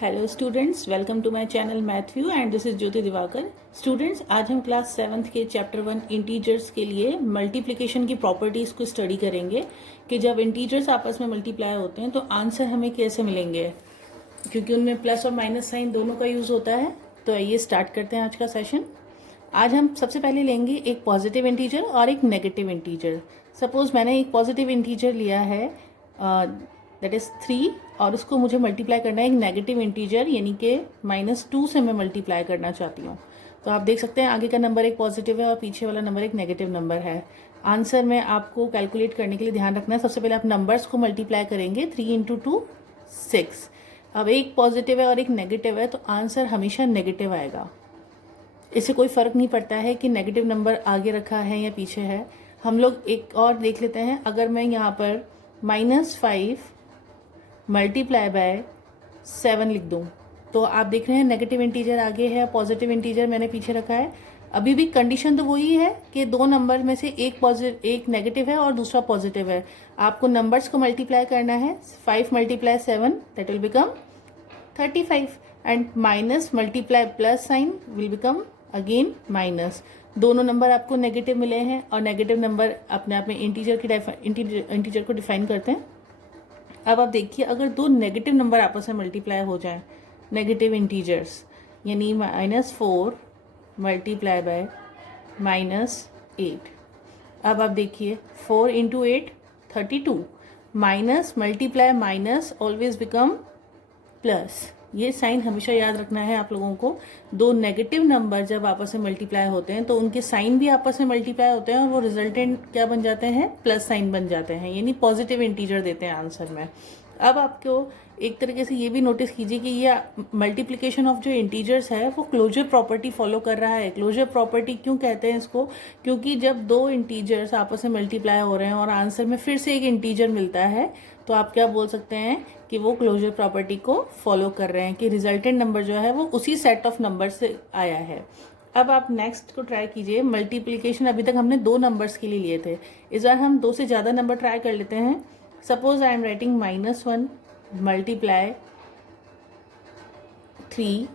Hello students, welcome to my channel Mathew and this is Jyoti Diwakar. Students, आज हम class 7th के chapter 1 integers के लिए मल्टीप्लिकेशन की प्रॉपर्टीज़ को स्टडी करेंगे कि जब इंटीजर्स आपस में मल्टीप्लाई होते हैं तो आंसर हमें कैसे मिलेंगे, क्योंकि उनमें प्लस और माइनस साइन दोनों का यूज़ होता है। तो आइए स्टार्ट करते हैं आज का सेशन। आज हम सबसे पहले लेंगे एक पॉजिटिव इंटीजर और एक नेगेटिव इंटीजर। सपोज मैंने एक पॉजिटिव इंटीजर लिया है दैट इज़ 3 और उसको मुझे मल्टीप्लाई करना है एक नेगेटिव इंटीजर यानी कि -2 से मैं मल्टीप्लाई करना चाहती हूँ। तो आप देख सकते हैं आगे का नंबर एक पॉजिटिव है और पीछे वाला नंबर एक नेगेटिव नंबर है। आंसर में आपको कैलकुलेट करने के लिए ध्यान रखना है, सबसे पहले आप नंबर्स को मल्टीप्लाई करेंगे। 3 × 2 6। अब एक पॉजिटिव है और एक नेगेटिव है तो आंसर हमेशा नेगेटिव आएगा। इससे कोई फ़र्क नहीं पड़ता है कि नेगेटिव नंबर आगे रखा है या पीछे है। हम लोग एक और देख लेते हैं। अगर मैं यहाँ पर -5 मल्टीप्लाई बाय 7 लिख दूँ तो आप देख रहे हैं नेगेटिव इंटीजर आगे है, पॉजिटिव इंटीजर मैंने पीछे रखा है। अभी भी कंडीशन तो वही है कि दो नंबर में से एक नेगेटिव है और दूसरा पॉजिटिव है। आपको नंबर्स को मल्टीप्लाई करना है। 5 × 7 that will become 35 and minus multiply plus sign will become again minus. दोनों नंबर आपको नेगेटिव मिले हैं और नेगेटिव नंबर अपने आप में इंटीजर को डिफाइन करते हैं। अब आप देखिए, अगर दो नेगेटिव नंबर आपस में मल्टीप्लाई हो जाएं, नेगेटिव इंटीजर्स यानी -4 मल्टीप्लाई बाय -8। अब आप देखिए 4 × 8 32 minus multiply minus always become plus. ये साइन हमेशा याद रखना है आप लोगों को। दो नेगेटिव नंबर जब आपस में मल्टीप्लाई होते हैं तो उनके साइन भी आपस में मल्टीप्लाई होते हैं और वो रिजल्टेंट क्या बन जाते हैं, प्लस साइन बन जाते हैं, यानी पॉजिटिव इंटीजर देते हैं आंसर में। अब आपको एक तरीके से ये भी नोटिस कीजिए कि ये मल्टीप्लिकेशन ऑफ जो इंटीजर्स है वो क्लोजर प्रॉपर्टी फॉलो कर रहा है। क्लोजर प्रॉपर्टी क्यों कहते हैं इसको? क्योंकि जब दो इंटीजर्स आपस में मल्टीप्लाई हो रहे हैं और आंसर में फिर से एक इंटीजर मिलता है तो आप क्या बोल सकते हैं कि वो क्लोजर प्रॉपर्टी को फॉलो कर रहे हैं, कि रिजल्टेंट नंबर जो है वो उसी सेट ऑफ नंबर से आया है। अब आप नेक्स्ट को ट्राई कीजिए। मल्टीप्लिकेशन अभी तक हमने दो नंबर्स के लिए लिए थे, इस बार हम दो से ज़्यादा नंबर ट्राई कर लेते हैं। Suppose I am writing -1 multiply 3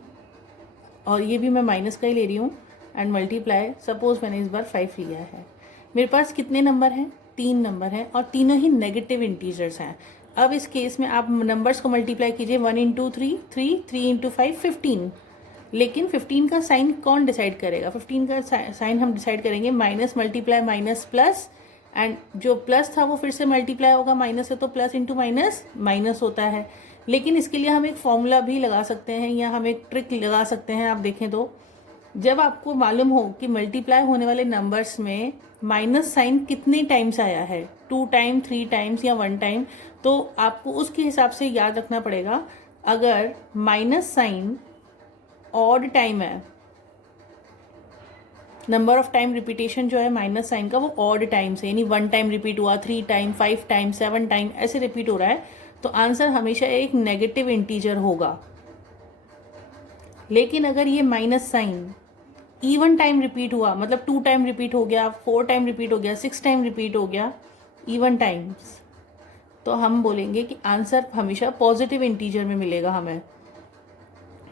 और ये भी मैं माइनस का ही ले रही हूँ एंड मल्टीप्लाई, सपोज मैंने इस बार 5 लिया है। मेरे पास कितने नंबर हैं? 3 नंबर हैं और तीनों ही नेगेटिव इंटीजर्स हैं। अब इस केस में आप नंबर्स को मल्टीप्लाई कीजिए। 1 × 3 3, 3 × 5 15। लेकिन 15 का साइन कौन डिसाइड करेगा? 15 का साइन हम डिसाइड करेंगे minus multiply minus plus, and जो प्लस था वो फिर से मल्टीप्लाई होगा माइनस है तो प्लस × माइनस माइनस होता है। लेकिन इसके लिए हम एक फॉर्मूला भी लगा सकते हैं या हम एक ट्रिक लगा सकते हैं। आप देखें तो जब आपको मालूम हो कि मल्टीप्लाई होने वाले नंबर्स में माइनस साइन कितने टाइम्स आया है, 2 टाइम, 3 टाइम्स या 1 टाइम, तो आपको उसके हिसाब से याद रखना पड़ेगा। अगर माइनस साइन ऑड टाइम है, नंबर ऑफ टाइम रिपीटेशन जो है माइनस साइन का वो ऑड टाइम से, यानी 1 टाइम रिपीट हुआ, 3 टाइम, 5 टाइम, 7 टाइम ऐसे रिपीट हो रहा है, तो आंसर हमेशा एक नेगेटिव इंटीजर होगा। लेकिन अगर ये minus sign even time repeat हुआ, मतलब 2 टाइम रिपीट हो गया, 4 टाइम रिपीट हो गया, 6 टाइम रिपीट हो गया, इवन टाइम्स, तो हम बोलेंगे कि आंसर हमेशा पॉजिटिव इंटीजर में मिलेगा हमें।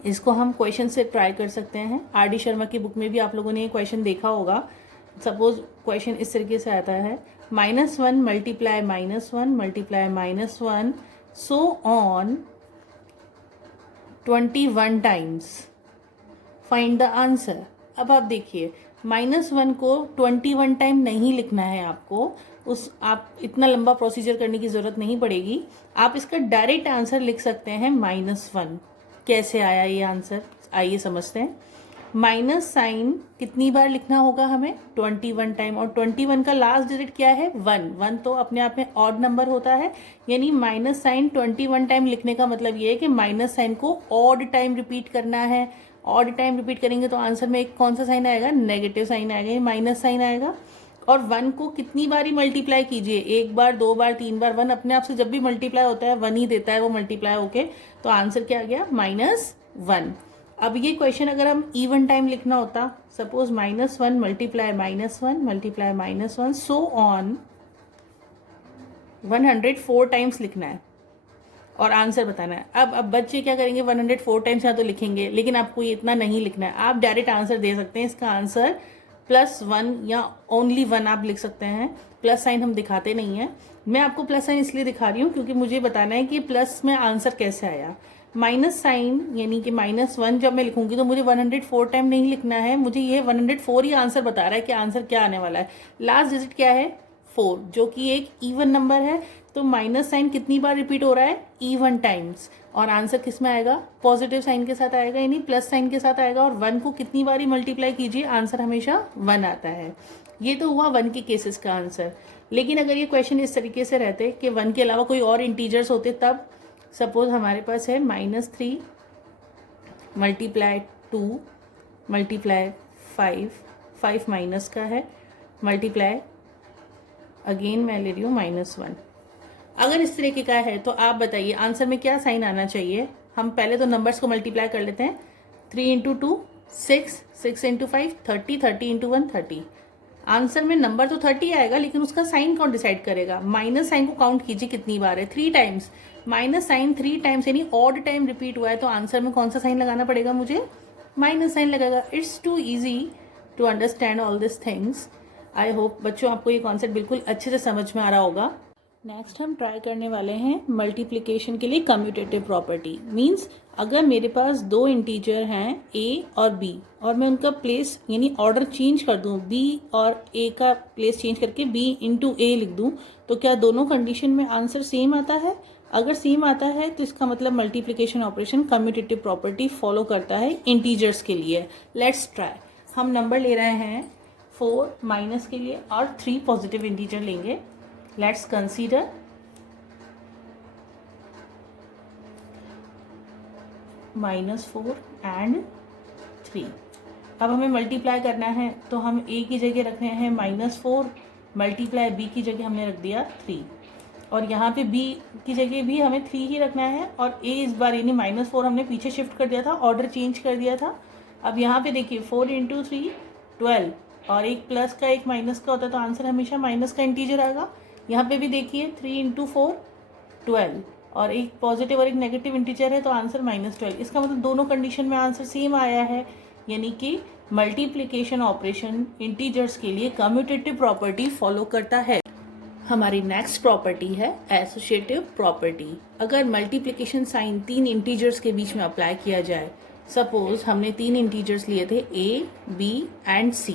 इसको हम क्वेश्चन से ट्राई कर सकते हैं। RD शर्मा की बुक में भी आप लोगों ने ये क्वेश्चन देखा होगा। सपोज क्वेश्चन इस तरीके से आता है, -1 multiply -1 multiply -1 so on 21 times, find the answer. अब आप देखिए, -1 को 21 टाइम नहीं लिखना है आपको, आप इतना लंबा प्रोसीजर करने की ज़रूरत नहीं पड़ेगी। आप इसका डायरेक्ट आंसर लिख सकते हैं -1। कैसे आया ये आंसर, आइए समझते हैं। माइनस साइन कितनी बार लिखना होगा हमें? 21 टाइम, और 21 का लास्ट डिजिट क्या है? 1 तो अपने आप में ऑड नंबर होता है, यानी माइनस साइन 21 टाइम लिखने का मतलब ये है कि माइनस साइन को ऑड टाइम रिपीट करना है। ऑड टाइम रिपीट करेंगे तो आंसर में एक कौन सा साइन आएगा? नेगेटिव साइन आएगा, माइनस साइन आएगा। और 1 को कितनी बार ही मल्टीप्लाई कीजिए, 1 बार, 2 बार, 3 बार। 1 अपने आप से जब भी मल्टीप्लाई होता है 1 ही देता है वो मल्टीप्लाई होके, तो आंसर क्या आ गया? -1। अब ये क्वेश्चन अगर हम इवन टाइम लिखना होता, suppose -1 multiply -1 multiply -1 so on 104 times लिखना है। और आंसर बताना है। अब बच्चे क्या करेंगे, 104 टाइम्स यहाँ तो लिखेंगे, लेकिन आपको ये इतना नहीं लिखना है। आप डायरेक्ट आंसर दे सकते हैं। इसका आंसर +1 या ओनली 1 आप लिख सकते हैं। प्लस साइन हम दिखाते नहीं हैं। मैं आपको प्लस साइन इसलिए दिखा रही हूँ क्योंकि मुझे बताना है कि प्लस में आंसर कैसे आया। माइनस साइन यानी कि -1 जब मैं लिखूंगी तो मुझे 104 टाइम नहीं लिखना है, मुझे ये 104 ही आंसर बता रहा है कि आंसर क्या आने वाला है। लास्ट डिजिट क्या है, 4, जो कि एक इवन नंबर है। तो माइनस साइन कितनी बार रिपीट हो रहा है, इवन टाइम्स। और आंसर किस में आएगा, पॉजिटिव साइन के साथ आएगा, यानी प्लस साइन के साथ आएगा। और 1 को कितनी बार मल्टीप्लाई कीजिए, आंसर हमेशा 1 आता है। ये तो हुआ 1 के केसेस का आंसर। लेकिन अगर ये क्वेश्चन इस तरीके से रहते कि 1 के अलावा कोई और इंटीजर्स होते, तब सपोज हमारे पास है -3 मल्टीप्लाई 2 मल्टीप्लाई 5 माइनस का है, मल्टीप्लाई अगेन मैं ले रही हूँ -1। अगर इस तरीके का है तो आप बताइए आंसर में क्या साइन आना चाहिए। हम पहले तो नंबर्स को मल्टीप्लाई कर लेते हैं। 3 × 2 6, 6 × 5 30, 30 × 1 30। आंसर में नंबर तो 30 आएगा, लेकिन उसका साइन कौन डिसाइड करेगा। माइनस साइन को काउंट कीजिए कितनी बार है, 3 टाइम्स। माइनस साइन 3 टाइम्स यानी ऑड टाइम रिपीट हुआ है, तो आंसर में कौन सा साइन लगाना पड़ेगा, मुझे माइनस साइन लगेगा। It's too easy to understand all this things. I hope बच्चों आपको ये कॉन्सेप्ट बिल्कुल अच्छे से समझ में आ रहा होगा। नेक्स्ट हम ट्राई करने वाले हैं मल्टीप्लिकेशन के लिए कम्यूटेटिव प्रॉपर्टी। मींस अगर मेरे पास 2 इंटीजर हैं a और b, और मैं उनका प्लेस यानी ऑर्डर चेंज कर दूं, b और a का प्लेस चेंज करके b × a लिख दूं, तो क्या दोनों कंडीशन में आंसर सेम आता है। अगर सेम आता है तो इसका मतलब multiplication operation commutative property follow करता है इंटीजर्स के लिए। Let's try. हम नंबर ले रहे हैं 4 माइनस के लिए और 3 पॉजिटिव इंटीजर लेंगे। Let's consider -4 and 3। अब हमें मल्टीप्लाई करना है, तो हम a की जगह रख रहे हैं -4, मल्टीप्लाई b की जगह हमने रख दिया 3, और यहाँ पे b की जगह भी हमें 3 ही रखना है, और a इस बार यानी -4 हमने पीछे शिफ्ट कर दिया था, ऑर्डर चेंज कर दिया था। अब यहाँ पे देखिए 4 × 3 12, और एक प्लस का एक माइनस का होता है, तो आंसर हमेशा माइनस का इंटीजर आएगा। यहाँ पे भी देखिए 3 × 4 12, और एक पॉजिटिव और एक नेगेटिव इंटीजर है, तो आंसर -12। इसका मतलब दोनों कंडीशन में आंसर सेम आया है, यानी कि मल्टीप्लिकेशन ऑपरेशन इंटीजर्स के लिए कम्यूटेटिव प्रॉपर्टी फॉलो करता है। हमारी नेक्स्ट प्रॉपर्टी है एसोसिएटिव प्रॉपर्टी। अगर मल्टीप्लिकेशन साइन 3 इंटीजर्स के बीच में अप्लाई किया जाए, सपोज हमने 3 इंटीजर्स लिए थे a, b एंड c,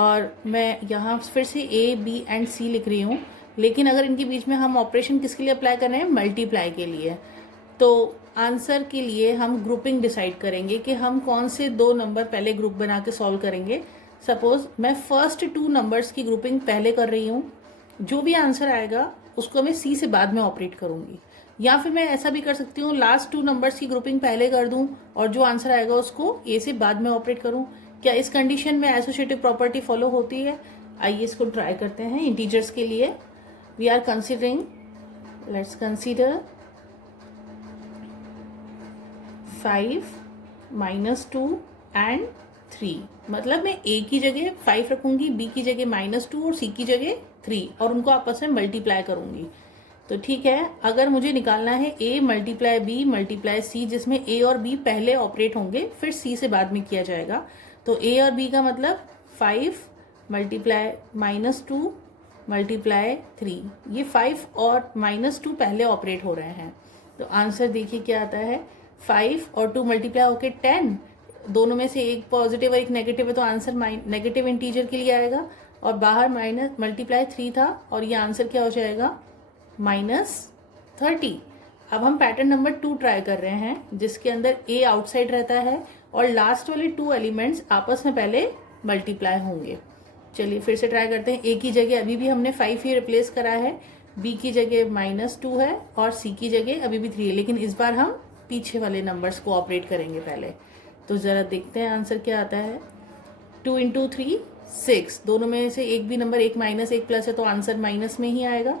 और मैं यहाँ फिर से a, b एंड c लिख रही हूँ, लेकिन अगर इनके बीच में हम ऑपरेशन किसके लिए अप्लाई कर रहे हैं, मल्टीप्लाई के लिए, तो आंसर के लिए हम ग्रुपिंग डिसाइड करेंगे कि हम कौन से 2 नंबर पहले ग्रुप बना के सॉल्व करेंगे। सपोज मैं फर्स्ट 2 नंबर्स की ग्रुपिंग पहले कर रही हूँ, जो भी आंसर आएगा उसको मैं सी से बाद में ऑपरेट करूँगी, या फिर मैं ऐसा भी कर सकती हूँ लास्ट 2 नंबर्स की ग्रुपिंग पहले कर दूँ और जो आंसर आएगा उसको ए से बाद में ऑपरेट करूँ। क्या इस कंडीशन में एसोसिएटिव प्रॉपर्टी फॉलो होती है? आइए इसको ट्राई करते हैं इंटीजर्स के लिए। We are considering, let's consider 5 -2 and 3। मतलब मैं a की जगह 5 रखूंगी, b की जगह -2 और c की जगह 3, और उनको आपस में मल्टीप्लाई करूंगी। तो ठीक है, अगर मुझे निकालना है a × b × c, जिसमें a और b पहले ऑपरेट होंगे फिर c से बाद में किया जाएगा, तो a और b का मतलब 5 × -2 × 3, ये 5 और -2 पहले ऑपरेट हो रहे हैं। तो आंसर देखिए क्या आता है, 5 और 2 मल्टीप्लाई होके 10, दोनों में से एक पॉजिटिव और एक नेगेटिव है, तो आंसर नेगेटिव इंटीजर के लिए आएगा, और बाहर ×3 था, और ये आंसर क्या हो जाएगा, -30। अब हम पैटर्न नंबर 2 ट्राई कर रहे हैं, जिसके अंदर a आउटसाइड रहता है और लास्ट वाले 2 एलिमेंट्स आपस में पहले मल्टीप्लाई होंगे। चलिए फिर से ट्राई करते हैं। a की जगह अभी भी हमने 5 ही रिप्लेस करा है, b की जगह -2 है, और c की जगह अभी भी 3 है, लेकिन इस बार हम पीछे वाले नंबर्स को ऑपरेट करेंगे पहले। तो ज़रा देखते हैं आंसर क्या आता है। 2 × 3 6, दोनों में से एक भी नंबर, एक माइनस एक प्लस है, तो आंसर माइनस में ही आएगा।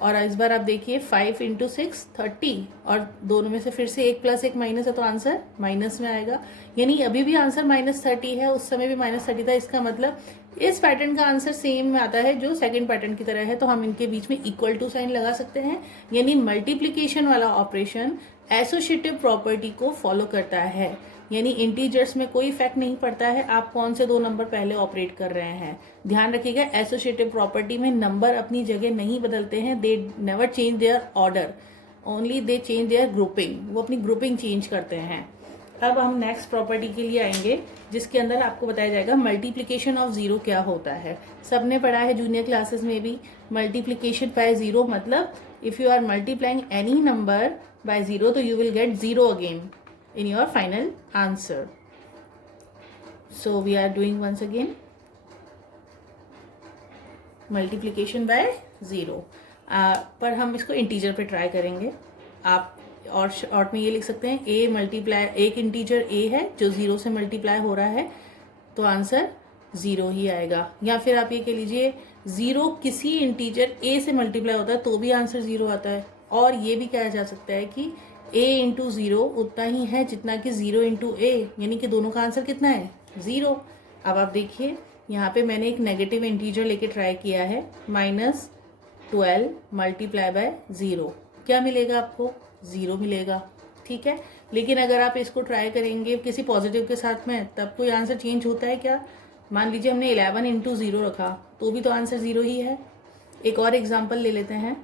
और इस बार आप देखिए 5 × 6 30, और दोनों में से फिर से एक प्लस एक माइनस है, तो आंसर माइनस में आएगा। यानी अभी भी आंसर -30 है, उस समय भी -30 था। इसका मतलब इस पैटर्न का आंसर सेम आता है जो सेकंड पैटर्न की तरह है, तो हम इनके बीच में इक्वल टू साइन लगा सकते हैं। यानी मल्टीप्लिकेशन वाला ऑपरेशन एसोसिएटिव प्रॉपर्टी को फॉलो करता है, यानी इंटीजर्स में कोई इफेक्ट नहीं पड़ता है आप कौन से दो नंबर पहले ऑपरेट कर रहे हैं। ध्यान रखिएगा, एसोसिएटिव प्रॉपर्टी में नंबर अपनी जगह नहीं बदलते हैं, they never change their order, only they change their grouping, वो अपनी ग्रुपिंग चेंज करते हैं। अब हम नेक्स्ट प्रॉपर्टी के लिए आएंगे जिसके अंदर आपको बताया जाएगा मल्टीप्लिकेशन ऑफ जीरो क्या होता है। सबने पढ़ा है जूनियर क्लासेस में भी, मल्टीप्लिकेशन बाय जीरो मतलब if you are multiplying any number by zero तो you will get zero again in your final answer. So we are doing once again multiplication by zero, पर हम इसको integer पे try करेंगे। आप और short में ये लिख सकते हैं a मल्टीप्लाई, एक इंटीजर a है जो जीरो से मल्टीप्लाई हो रहा है तो आंसर जीरो ही आएगा। या फिर आप ये कह लीजिए जीरो किसी इंटीजर a से मल्टीप्लाई होता है तो भी आंसर जीरो आता है। और ये भी कहा जा सकता है कि a इंटू जीरो उतना ही है जितना कि जीरो इंटू ए, यानी कि दोनों का आंसर कितना है जीरो। अब आप देखिए यहाँ पे मैंने एक नेगेटिव इंटीजर लेके ट्राई किया है, -12 मल्टीप्लाई बाय जीरो, क्या मिलेगा आपको जीरो मिलेगा, ठीक है। लेकिन अगर आप इसको ट्राई करेंगे किसी पॉजिटिव के साथ में तब कोई आंसर चेंज होता है क्या। मान लीजिए हमने 11 इंटू जीरो रखा तो भी तो आंसर जीरो ही है। एक और एग्जाम्पल ले लेते हैं,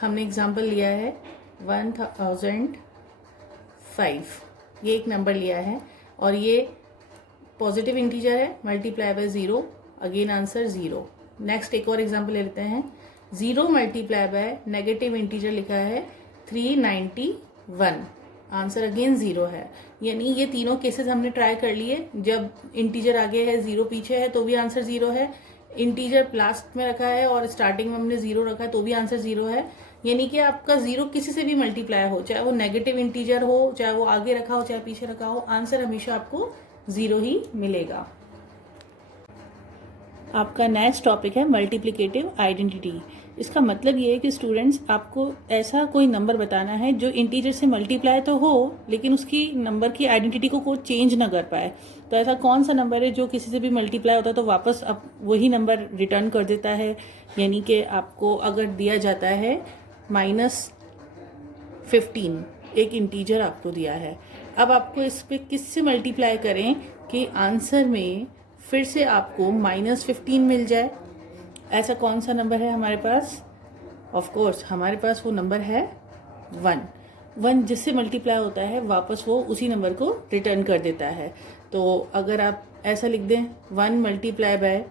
हमने एग्जाम्पल लिया है 1005, ये एक नंबर लिया है और ये पॉजिटिव इंटीजर है, multiply by zero, again answer zero. Next एक और एग्जांपल ले लेते हैं, 0 मल्टीप्लाई बाय नेगेटिव इंटीजर लिखा है 391, आंसर अगेन ज़ीरो है। यानी ये तीनों केसेस हमने ट्राई कर लिए, जब इंटीजर आगे है ज़ीरो पीछे है तो भी आंसर ज़ीरो है, इंटीजर लास्ट में रखा है और स्टार्टिंग में हमने ज़ीरो रखा है तो भी आंसर ज़ीरो है। यानी कि आपका जीरो किसी से भी मल्टीप्लाई हो, चाहे वो नेगेटिव इंटीजर हो, चाहे वो आगे रखा हो, चाहे पीछे रखा हो, आंसर हमेशा आपको जीरो ही मिलेगा। आपका नेक्स्ट टॉपिक है मल्टीप्लिकेटिव आइडेंटिटी। इसका मतलब ये है कि स्टूडेंट्स आपको ऐसा कोई नंबर बताना है जो इंटीजर से मल्टीप्लाई तो हो लेकिन उसकी नंबर की आइडेंटिटी को कोई चेंज ना कर पाए। तो ऐसा कौन सा नंबर है जो किसी से भी मल्टीप्लाई होता है तो वापस अब वही नंबर रिटर्न कर देता है। यानी कि आपको अगर दिया जाता है -15, एक इंटीजर आपको दिया है, अब आपको इस पे किससे मल्टीप्लाई करें कि आंसर में फिर से आपको -15 मिल जाए। ऐसा कौन सा नंबर है हमारे पास? ऑफ कोर्स हमारे पास वो नंबर है 1 जिससे मल्टीप्लाई होता है वापस वो उसी नंबर को रिटर्न कर देता है। तो अगर आप ऐसा लिख दें 1 मल्टीप्लाई बाय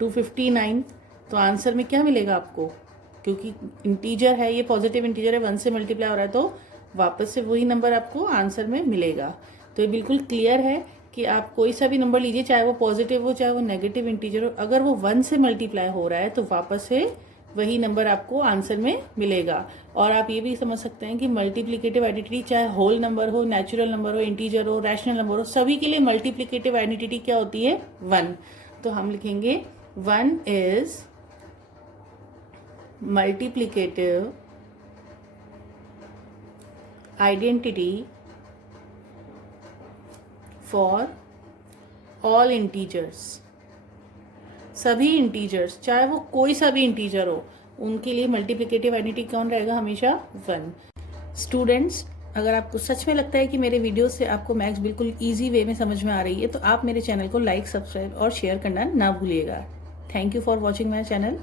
259 तो आंसर में क्या मिलेगा आपको, क्योंकि इंटीजर है, ये पॉजिटिव इंटीजर है, 1 से मल्टीप्लाई हो रहा है तो वापस से वही नंबर आपको आंसर में मिलेगा। तो ये बिल्कुल क्लियर है कि आप कोई सा भी नंबर लीजिए, चाहे वो पॉजिटिव हो चाहे वो नेगेटिव इंटीजर हो, अगर वो 1 से मल्टीप्लाई हो रहा है तो वापस से वही नंबर आपको आंसर में मिलेगा। और आप ये भी समझ सकते हैं कि मल्टीप्लिकेटिव आइडेंटिटी चाहे होल नंबर हो, नेचुरल नंबर हो, इंटीजर हो, रैशनल नंबर हो, सभी के लिए मल्टीप्लिकेटिव आइडेंटिटी क्या होती है 1। तो हम लिखेंगे 1 is multiplicative identity for all integers. सभी इंटीजर्स चाहे वो कोई सा भी इंटीजर हो उनके लिए मल्टीप्लिकेटिव आइडेंटिटी कौन रहेगा, हमेशा 1। स्टूडेंट्स, अगर आपको सच में लगता है कि मेरे वीडियो से आपको मैथ्स बिल्कुल इजी वे में समझ में आ रही है तो आप मेरे चैनल को लाइक, सब्सक्राइब और शेयर करना ना भूलिएगा। Thank you for watching my channel.